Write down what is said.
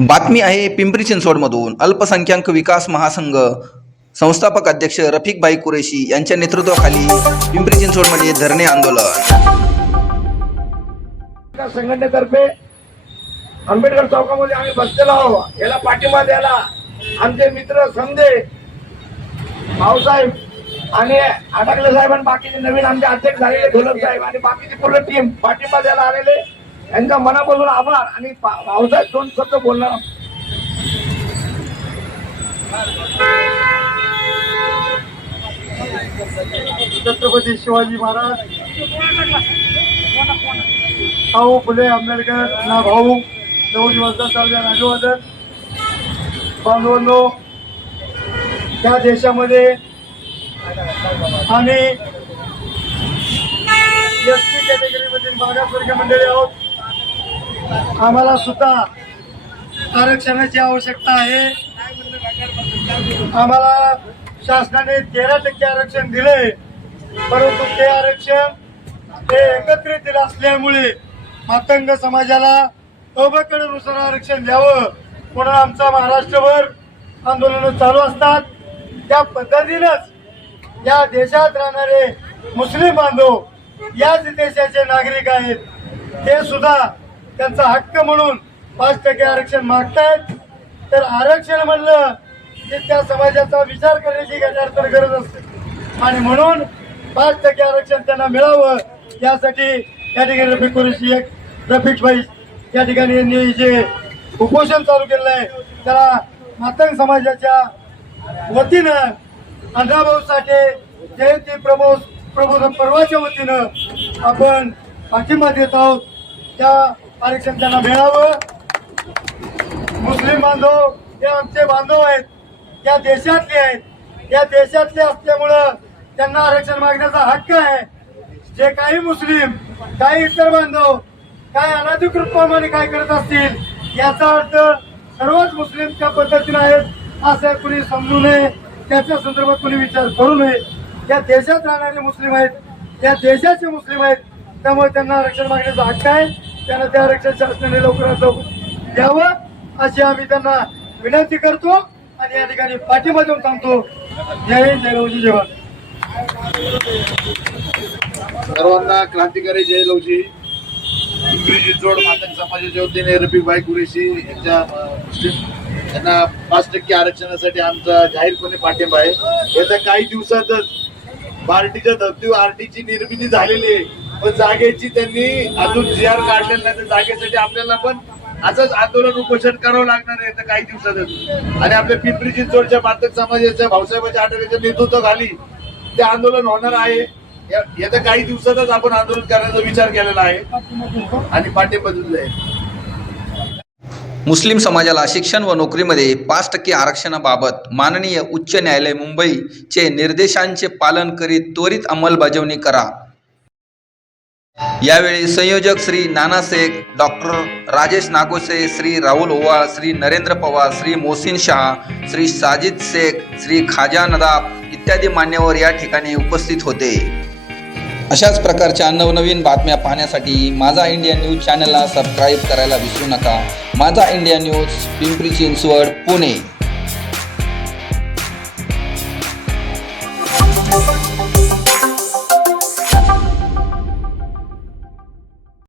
बातमी आहे पिंपरी चिंचवडमधून. अल्पसंख्याक विकास महासंघ संस्थापक अध्यक्ष रफिकभाई कुरेशी यांच्या नेतृत्वाखाली पिंपरी चिंचवडमध्ये धरणे आंदोलन. संघटनेतर्फे आंबेडकर चौकामध्ये आम्ही बसलेलो आहोत. याला पाठिंबा द्यायला आमचे मित्र समजे भाऊसाहेब आणि अटकले साहेब आणि बाकीचे नवीन आमचे अध्यक्ष झालेले ढोलक साहेब आणि बाकीची पूर्ण टीम पाठिंबा द्यायला आलेले. यांचा मनापासून आभार आणि पा- दोन शब्द बोलणार छत्रपती शिवाजी महाराज भाऊ फुले आंबेडकर ना भाऊ नऊ दिवसाचा अभिवादन बांधवांनो त्या देशामध्ये आणि एस टी कॅटेगरीमधील मागासवर्गीय मंडळी आहोत. आम्हाला सुद्धा आरक्षणाची आवश्यकता आहे. आम्हाला शासनाने तेरा टक्के आरक्षण दिले परंतु ते आरक्षण ते एकत्रित दिलं असल्यामुळे मातंग समाजाला अबकडनुसार आरक्षण द्यावं म्हणून आमचा महाराष्ट्रभर आंदोलन चालू असतात. त्या पद्धतीनंच या देशात राहणारे मुस्लिम बांधव याच देशाचे नागरिक आहेत. ते सुद्धा त्यांचा हक्क म्हणून पाच टक्के आरक्षण मागतायत. तर आरक्षण म्हणलं की त्या समाजाचा विचार करण्याची तर गरज असते. आणि म्हणून पाच टक्के आरक्षण त्यांना मिळावं यासाठी या ठिकाणी रफिक कुरेशी एक रफिक भाई या ठिकाणी यांनी जे उपोषण चालू केलेलं आहे त्याला मातंग समाजाच्या वतीनं अण्णाभाऊ साठे जयंती प्रबोध प्रबोधन पर्वाच्या वतीनं आपण पाठिंबा देत आहोत. त्या आरक्षण त्यांना मिळावं. मुस्लिम बांधव हे आमचे बांधव आहेत. या देशातले आहेत. या देशातले असल्यामुळं त्यांना आरक्षण मागण्याचा हक्क आहे. जे काही मुस्लिम काही इतर बांधव काय अनधिकृतपणे काय करत असतील याचा अर्थ सर्वच मुस्लिम त्या पद्धतीने आहेत असं कुणी समजू नये. त्याच्या संदर्भात कुणी विचार करू नये. या देशात राहणारे मुस्लिम आहेत या देशाचे मुस्लिम आहेत त्यामुळे त्यांना आरक्षण मागण्याचा हक्क आहे. त्यांना ते आरक्षण शासनाने लवकरात लवकर द्यावं अशी आम्ही त्यांना विनंती करतो आणि या ठिकाणी पाठिंबा देऊन सांगतो. जय हिंद जय लवजी जेवण सर्वांना क्रांतिकारी जय लवजी जोड चिंचवड मातंग समाजाच्या वतीने रफिकभाई कुरेशी यांच्या त्यांना मुस्लिम यांना पाच टक्के आरक्षणासाठी आमचा जाहीरपणे पाठिंबा आहे. येत्या काही दिवसातच पार्टीच्या धर्तीवर आरटीची निर्मिती झालेली आहे. पण जागेची त्यांनी अजून जी आर काढलेलं नाही तर जागेसाठी आपल्याला पण असंच आंदोलन उपोषण करावं लागणार आहे काही दिवसातच. आणि आपल्या पिंपरी चिंचवडच्या मातक समाजाच्या भाऊसाहेबांच्या आठवड्याच्या नेतृत्वाखाली ते आंदोलन होणार आहे. येत्या काही दिवसातच आपण आंदोलन करण्याचा विचार केलेला आहे. आणि पाठिंबा दिलेला आहे. मुस्लिम समाजाला शिक्षण व नोकरीमध्ये पाच टक्के आरक्षणाबाबत माननीय उच्च न्यायालय मुंबईचे निर्देशांचे पालन करीत त्वरित अंमलबजावणी करा. यावेळी संयोजक श्री नाना शेख डॉक्टर राजेश नागोसे श्री राहुल ओवाळ श्री नरेंद्र पवार श्री मोहसिन शाह श्री साजिद शेख श्री खाजा नदाब इत्यादी मान्यवर या ठिकाणी उपस्थित होते. अशाच प्रकारच्या नवनवीन बातम्या पाहण्यासाठी माझा इंडिया न्यूज चॅनलला सबस्क्राईब करायला विसरू नका. माझा इंडिया न्यूज पिंपरी चिंचवड पुणे.